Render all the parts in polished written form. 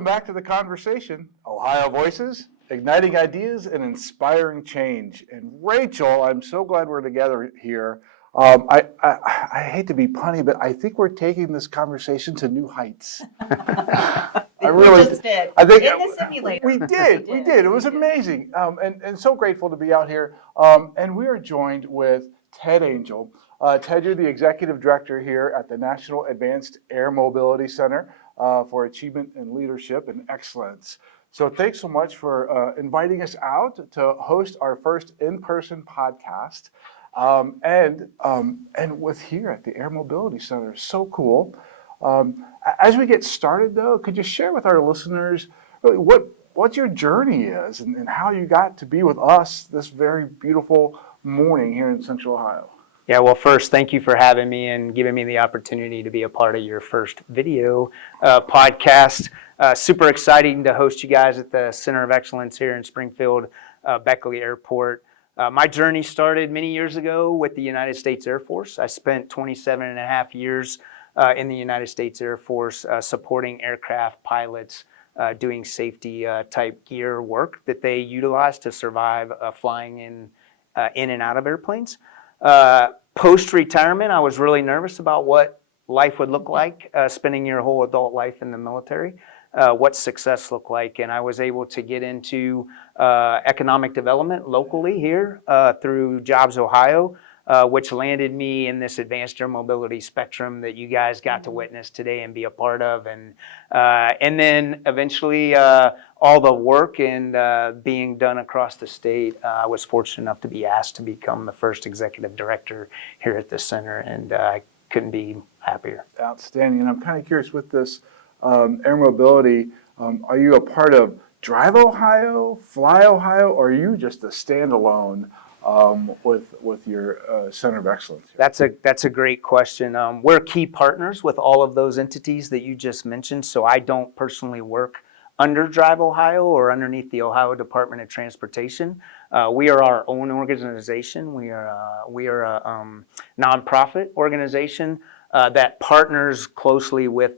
Welcome back to the conversation. Ohio Voices, igniting ideas and inspiring change. And Rachel, I'm so glad we're together here. I hate to be punny, but I think we're taking this conversation to new heights. We just did. I think in the simulator. We did. It was amazing. And so grateful to be out here. And we are joined with Ted Angel. Ted, you're the Executive Director here at the National Advanced Air Mobility Center for Achievement and Leadership and Excellence. So thanks so much for inviting us out to host our first in-person podcast. And with here at the Air Mobility Center, so cool. As we get started, though, could you share with our listeners really what your journey is and how you got to be with us this very beautiful morning here in Central Ohio? Yeah, well, first, thank you for having me and giving me the opportunity to be a part of your first video podcast. Super exciting to host you guys at the Center of Excellence here in Springfield, Beckley Airport. My journey started many years ago with the United States Air Force. I spent 27 and a half years in the United States Air Force supporting aircraft pilots doing safety type gear work that they utilize to survive flying in and out of airplanes. Post-retirement, I was really nervous about what life would look like, spending your whole adult life in the military, what success looked like. And I was able to get into economic development locally here through Jobs Ohio, which landed me in this advanced air mobility spectrum that you guys got to witness today and be a part of. And then eventually all the work and being done across the state, I was fortunate enough to be asked to become the first executive director here at the center, and I couldn't be happier. Outstanding. And I'm kind of curious with this air mobility, are you a part of Drive Ohio, Fly Ohio, or are you just a standalone with your Center of Excellence? That's a great question. We're key partners with all of those entities that you just mentioned, so I don't personally work under Drive Ohio or underneath the Ohio Department of Transportation. We are our own organization. We are a nonprofit organization that partners closely with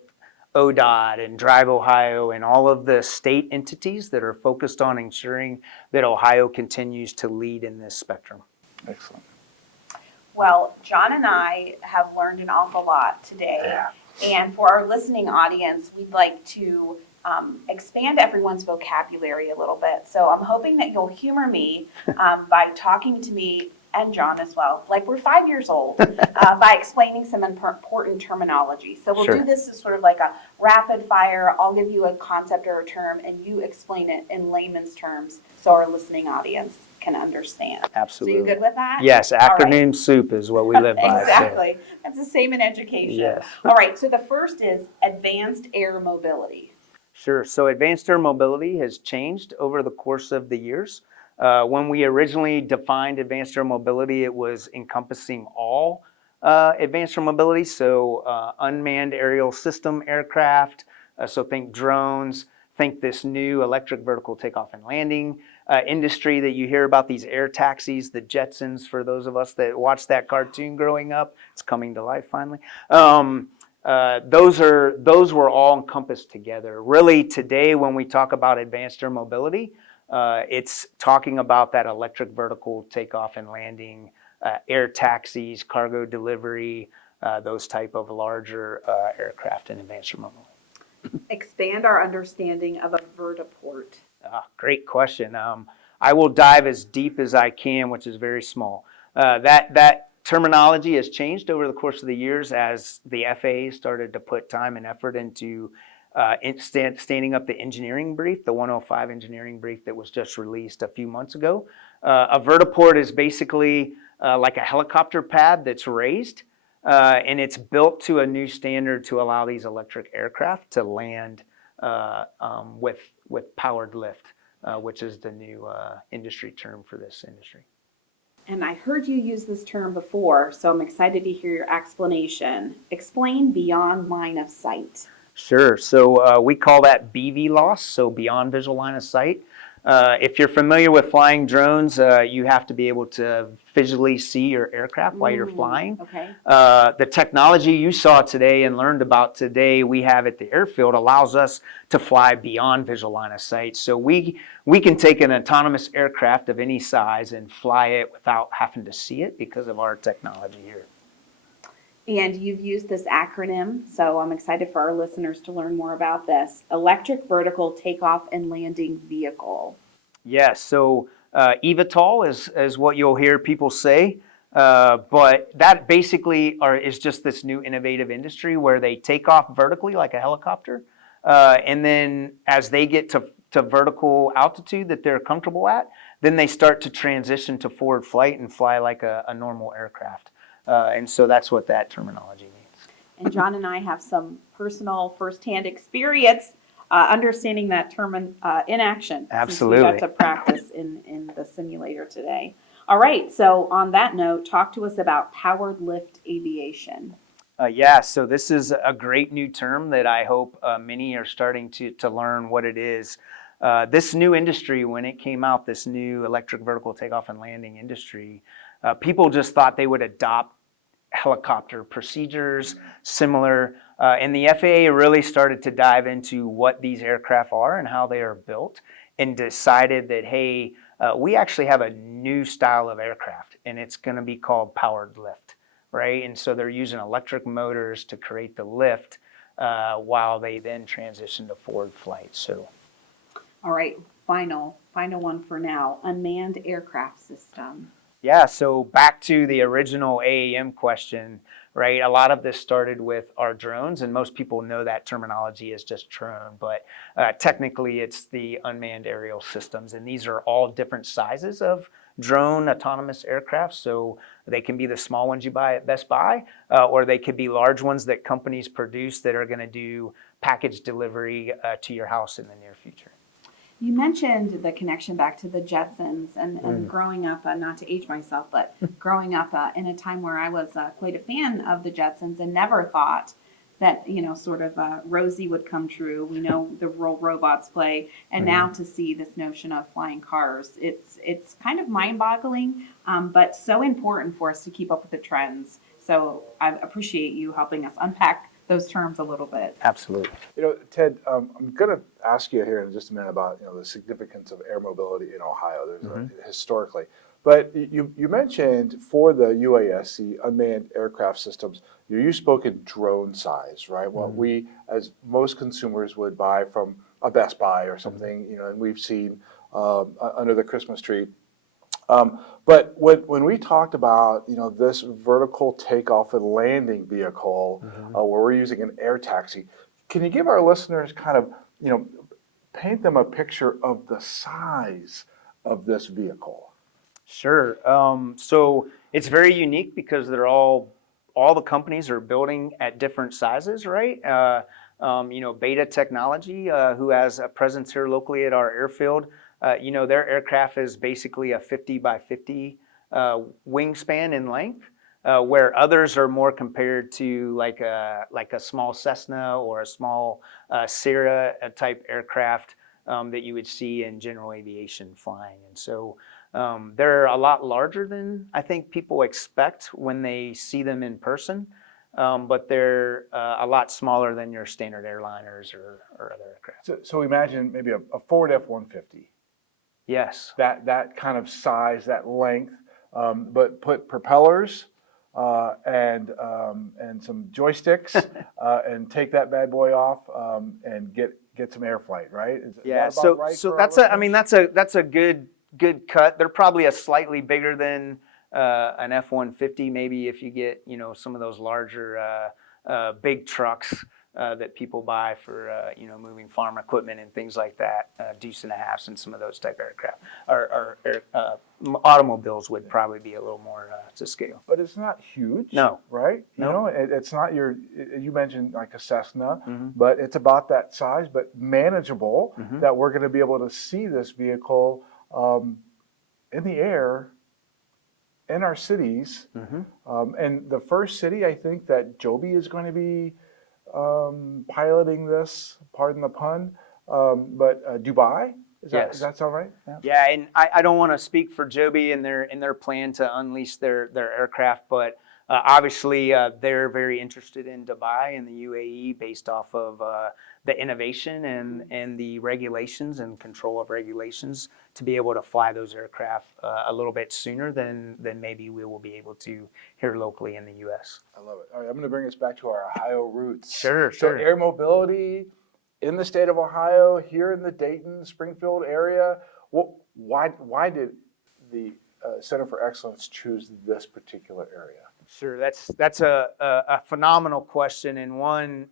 ODOT and Drive Ohio and all of the state entities that are focused on ensuring that Ohio continues to lead in this spectrum. Excellent. Well, John and I have learned an awful lot today. Yeah. And for our listening audience, we'd like to expand everyone's vocabulary a little bit. So I'm hoping that you'll humor me by talking to me and John as well, like we're 5 years old, by explaining some important terminology. So we'll do this as sort of like a rapid fire. I'll give you a concept or a term, and you explain it in layman's terms so our listening audience can understand. Absolutely. So you good with that? Yes, acronym soup is what we live by. Exactly. That's the same in education. Yes. All right, so the first is advanced air mobility. Sure. So advanced air mobility has changed over the course of the years. When we originally defined advanced air mobility, it was encompassing all advanced air mobility, so unmanned aerial system aircraft, so think drones, think this new electric vertical takeoff and landing industry that you hear about, these air taxis, the Jetsons, for those of us that watched that cartoon growing up. It's coming to life finally. Those were all encompassed together. Really today when we talk about advanced air mobility, it's talking about that electric vertical takeoff and landing, air taxis, cargo delivery, those type of larger aircraft in advanced air mobility. Expand our understanding of a vertiport. Great question. I will dive as deep as I can, which is very small. That terminology has changed over the course of the years as the FAA started to put time and effort into standing up the engineering brief, the 105 engineering brief that was just released a few months ago. A vertiport is basically like a helicopter pad that's raised, and it's built to a new standard to allow these electric aircraft to land with powered lift, which is the new industry term for this industry. And I heard you use this term before, so I'm excited to hear your explanation. Explain beyond line of sight. Sure. So we call that BV loss, so beyond visual line of sight. If you're familiar with flying drones, you have to be able to visually see your aircraft while you're flying. Okay. The technology you saw today and learned about today we have at the airfield allows us to fly beyond visual line of sight. So we can take an autonomous aircraft of any size and fly it without having to see it because of our technology here. And you've used this acronym, so I'm excited for our listeners to learn more about this. Electric Vertical Takeoff and Landing Vehicle. Yes, so eVTOL is what you'll hear people say, but that basically is just this new innovative industry where they take off vertically like a helicopter, and then as they get to vertical altitude that they're comfortable at, then they start to transition to forward flight and fly like a normal aircraft. And so that's what that terminology means. And John and I have some personal firsthand experience understanding that term in action. Absolutely. Since we got to practice in the simulator today. All right, so on that note, talk to us about powered lift aviation. Yeah, so this is a great new term that I hope many are starting to learn what it is. This new industry, when it came out, this new electric vertical takeoff and landing industry, people just thought they would adopt helicopter procedures similar, and the FAA really started to dive into what these aircraft are and how they are built and decided that, hey, we actually have a new style of aircraft and it's going to be called powered lift, right? And so they're using electric motors to create the lift while they then transition to forward flight. So, All right, final one for now. Unmanned aircraft system. yeah, so back to the original AAM question, right? A lot of this started with our drones, and most people know that terminology as just drone, but technically it's the unmanned aerial systems, and these are all different sizes of drone autonomous aircraft. So they can be the small ones you buy at Best Buy, or they could be large ones that companies produce that are going to do package delivery to your house in the near future. You mentioned the connection back to the Jetsons and growing up, not to age myself, but growing up in a time where I was quite a fan of the Jetsons and never thought that, sort of Rosie would come true. We know the role robots play. And now to see this notion of flying cars, it's kind of mind-boggling, but so important for us to keep up with the trends. So I appreciate you helping us unpack those terms a little bit. Absolutely. Ted, I'm going to ask you here in just a minute about the significance of air mobility in Ohio. There's historically, but you mentioned for the UAS, unmanned aircraft systems, you spoke in drone size, right? What we, as most consumers, would buy from a Best Buy or something, and we've seen under the Christmas tree. But when we talked about this vertical takeoff and landing vehicle, where we're using an air taxi, can you give our listeners kind of paint them a picture of the size of this vehicle? Sure. So it's very unique because they're all the companies are building at different sizes, right? Beta Technology, who has a presence here locally at our airfield, their aircraft is basically a 50 by 50 wingspan in length, where others are more compared to like a small Cessna or a small Sierra type aircraft that you would see in general aviation flying. And so they're a lot larger than I think people expect when they see them in person, but they're a lot smaller than your standard airliners or other aircraft. So imagine maybe a Ford F-150. Yes. That kind of size, that length, but put propellers and some joysticks and take that bad boy off and get some air flight, right? Yeah. That about right So for that's that's a good cut. They're probably a slightly bigger than an F-150. Maybe if you get some of those larger big trucks that people buy for moving farm equipment and things like that, deuce and a halves and some of those type of aircraft. Or automobiles would probably be a little more to scale. But it's not huge. No. Right? No. It's not you mentioned like a Cessna, but it's about that size, but manageable, that we're going to be able to see this vehicle in the air in our cities. And the first city, I think, that Joby is going to be piloting this, pardon the pun, but Dubai? Yes. Does that sound right? Yeah. Yeah, and I don't want to speak for Joby in their plan to unleash their aircraft, but obviously they're very interested in Dubai and the UAE based off of the innovation and the regulations and control of regulations to be able to fly those aircraft a little bit sooner than maybe we will be able to here locally in the U.S. I love it. All right, I'm going to bring us back to our Ohio roots. Sure. So air mobility in the state of Ohio, here in the Dayton, Springfield area. Why did the Center for Excellence choose this particular area? Sure, that's a phenomenal question, and one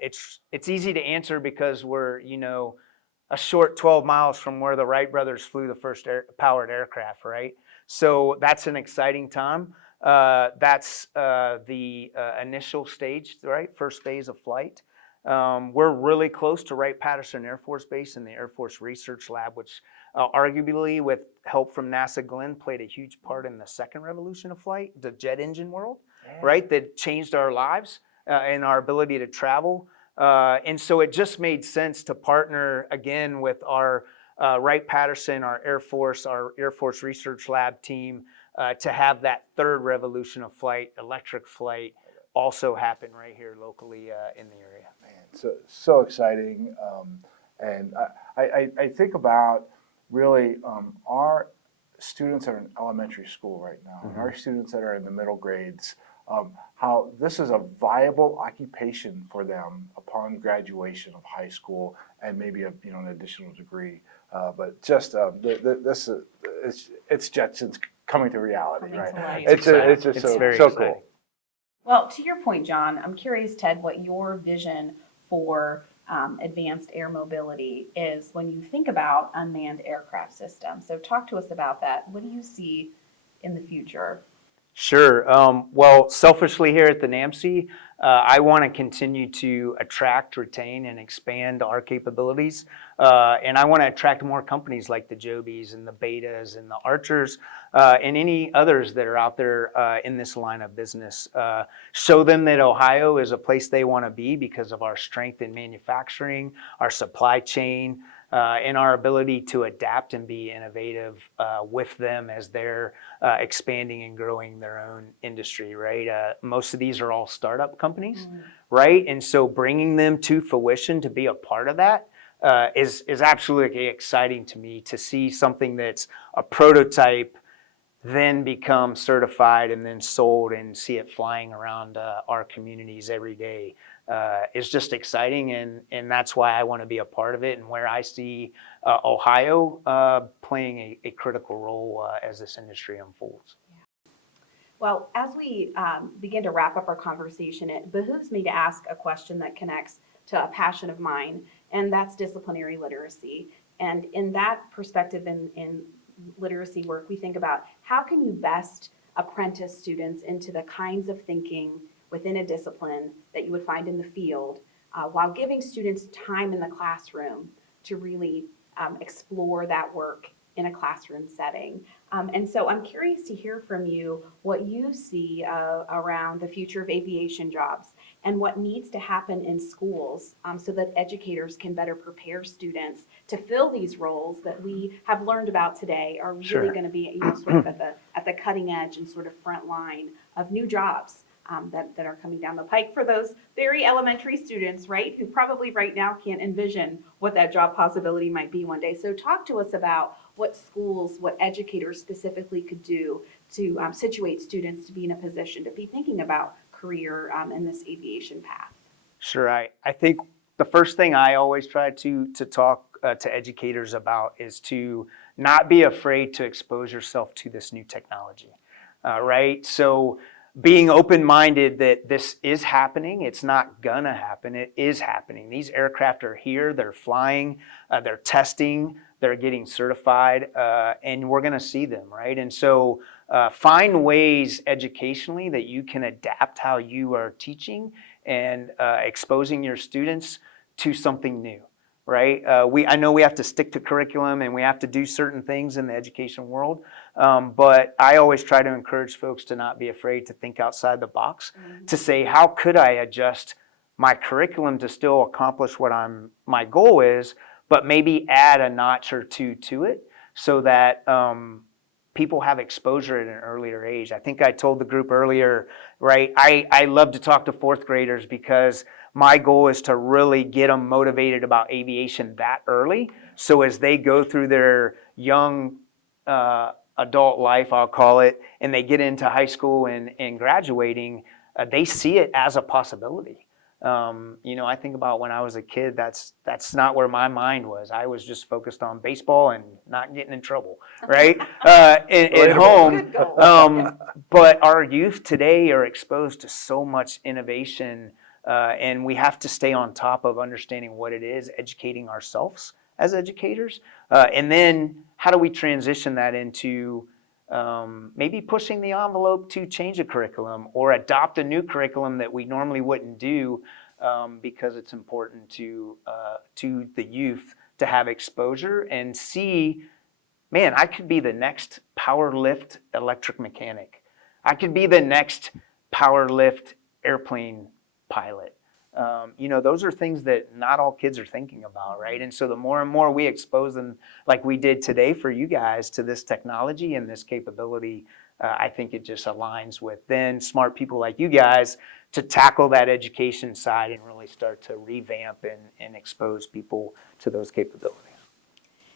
it's easy to answer because we're a short 12 miles from where the Wright brothers flew the first powered aircraft, right? So that's an exciting time. That's the initial stage, right? First phase of flight. We're really close to Wright-Patterson Air Force Base and the Air Force Research Lab, which arguably with help from NASA Glenn played a huge part in the second revolution of flight, the jet engine world, right? That changed our lives and our ability to travel. And so it just made sense to partner again with our Wright-Patterson, our Air Force Research Lab team to have that third revolution of flight, electric flight, also happen right here locally in the area. Man, so exciting. And I think about really our students that are in elementary school right now, and our students that are in the middle grades, how this is a viable occupation for them upon graduation of high school and maybe an additional degree. But just this it's Jetsons coming to reality, right? It's just so cool. Well, to your point, John, I'm curious, Ted, what your vision for advanced air mobility is when you think about unmanned aircraft systems. So talk to us about that. What do you see in the future? Sure. Well, selfishly here at the NAAMCE, I want to continue to attract, retain, and expand our capabilities. And I want to attract more companies like the Jobys and the Betas and the Archers and any others that are out there in this line of business. Show them that Ohio is a place they want to be because of our strength in manufacturing, our supply chain, and our ability to adapt and be innovative with them as they're expanding and growing their own industry, right? Most of these are all startup companies, right? And so bringing them to fruition to be a part of that is absolutely exciting to me, to see something that's a prototype then become certified and then sold and see it flying around our communities every day. Is just exciting, and that's why I want to be a part of it, and where I see Ohio playing a critical role as this industry unfolds. Well, as we begin to wrap up our conversation, it behooves me to ask a question that connects to a passion of mine, and that's disciplinary literacy. And in that perspective, in literacy work, we think about how can you best apprentice students into the kinds of thinking within a discipline that you would find in the field, while giving students time in the classroom to really explore that work in a classroom setting. And so I'm curious to hear from you what you see around the future of aviation jobs and what needs to happen in schools so that educators can better prepare students to fill these roles that we have learned about today are really going to be sort of at the cutting edge and sort of front line of new jobs. That are coming down the pike for those very elementary students, right, who probably right now can't envision what that job possibility might be one day. So talk to us about what schools, what educators specifically could do to situate students to be in a position to be thinking about career in this aviation path. Sure. I think the first thing I always try to talk to educators about is to not be afraid to expose yourself to this new technology, right? So being open-minded that this is happening, it's not gonna happen, it is happening. These aircraft are here, they're flying, they're testing, they're getting certified, and we're gonna see them, right? And so find ways educationally that you can adapt how you are teaching and exposing your students to something new, right? I know we have to stick to curriculum and we have to do certain things in the education world, but I always try to encourage folks to not be afraid to think outside the box, to say, how could I adjust my curriculum to still accomplish what my goal is, but maybe add a notch or two to it so that people have exposure at an earlier age. I think I told the group earlier, right? I love to talk to fourth graders because my goal is to really get them motivated about aviation that early. So as they go through their young adult life, I'll call it, and they get into high school and graduating, they see it as a possibility. I think about when I was a kid, that's not where my mind was. I was just focused on baseball and not getting in trouble, right? At home. But our youth today are exposed to so much innovation, and we have to stay on top of understanding what it is, educating ourselves as educators. And then how do we transition that into maybe pushing the envelope to change a curriculum or adopt a new curriculum that we normally wouldn't do because it's important to the youth to have exposure and see, man, I could be the next power lift electric mechanic. I could be the next power lift airplane pilot. Those are things that not all kids are thinking about, right? And so the more and more we expose them, like we did today for you guys, to this technology and this capability, I think it just aligns with then smart people like you guys to tackle that education side and really start to revamp and expose people to those capabilities.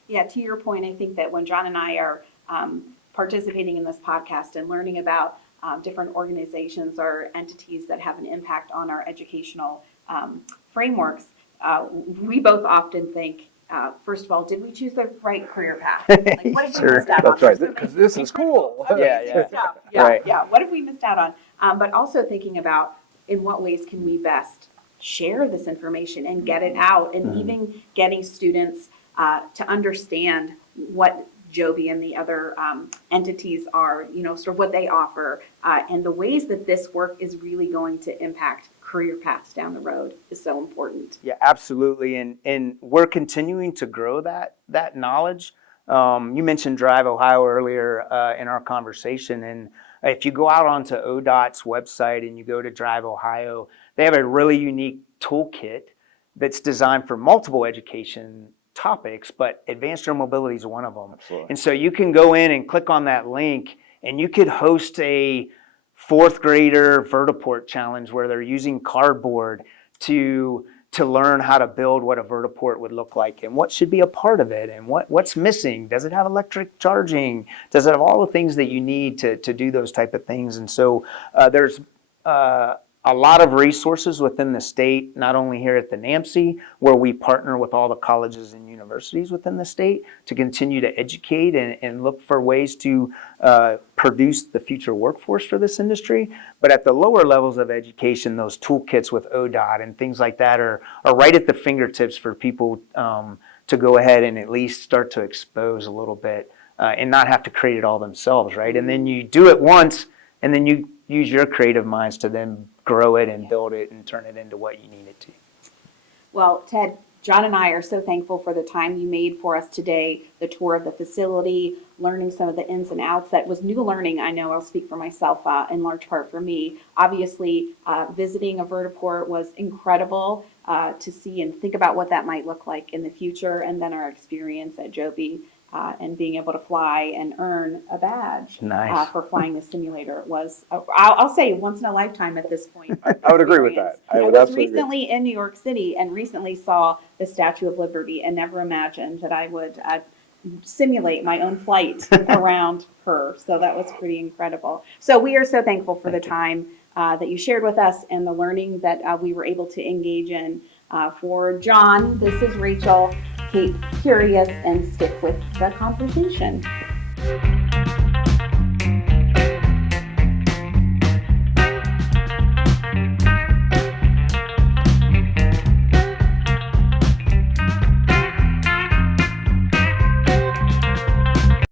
Yeah, to your point, I think that when John and I are participating in this podcast and learning about different organizations or entities that have an impact on our educational frameworks, we both often think, first of all, did we choose the right career path? Like, what if we missed out on? That's right, because this is cool. Amazing stuff. Yeah, Right. yeah. What have we missed out on? But also thinking about in what ways can we best share this information and get it out, and even getting students to understand what Joby and the other entities are, sort of what they offer, and the ways that this work is really going to impact career paths down the road is so important. Yeah, absolutely. And we're continuing to grow that knowledge. You mentioned Drive Ohio earlier in our conversation. And if you go out onto ODOT's website and you go to Drive Ohio, they have a really unique toolkit that's designed for multiple education topics, but advanced air mobility is one of them. Absolutely. And so you can go in and click on that link and you could host a fourth grader vertiport challenge where they're using cardboard to learn how to build what a vertiport would look like and what should be a part of it and what's missing. Does it have electric charging? Does it have all the things that you need to do those type of things? And so there's a lot of resources within the state, not only here at the NAAMCE, where we partner with all the colleges and universities within the state to continue to educate and look for ways to produce the future workforce for this industry. But at the lower levels of education, those toolkits with ODOT and things like that are right at the fingertips for people to go ahead and at least start to expose a little bit and not have to create it all themselves, right? And then you do it once, and then you use your creative minds to then grow it and build it and turn it into what you need it to. Well, Ted, John and I are so thankful for the time you made for us today, the tour of the facility, learning some of the ins and outs. That was new learning. I know I'll speak for myself in large part for me. Obviously, visiting a vertiport was incredible to see and think about what that might look like in the future, and then our experience at Joby and being able to fly and earn a badge Nice. for flying the simulator was, I'll say, once in a lifetime at this point. I would agree with that. I would was absolutely agree. recently in New York City and recently saw the Statue of Liberty and never imagined that I would simulate my own flight around her. So that was pretty incredible. So we are so thankful for the time that you shared with us and the learning that we were able to engage in. For John, this is Rachel. Keep curious and stick with the conversation.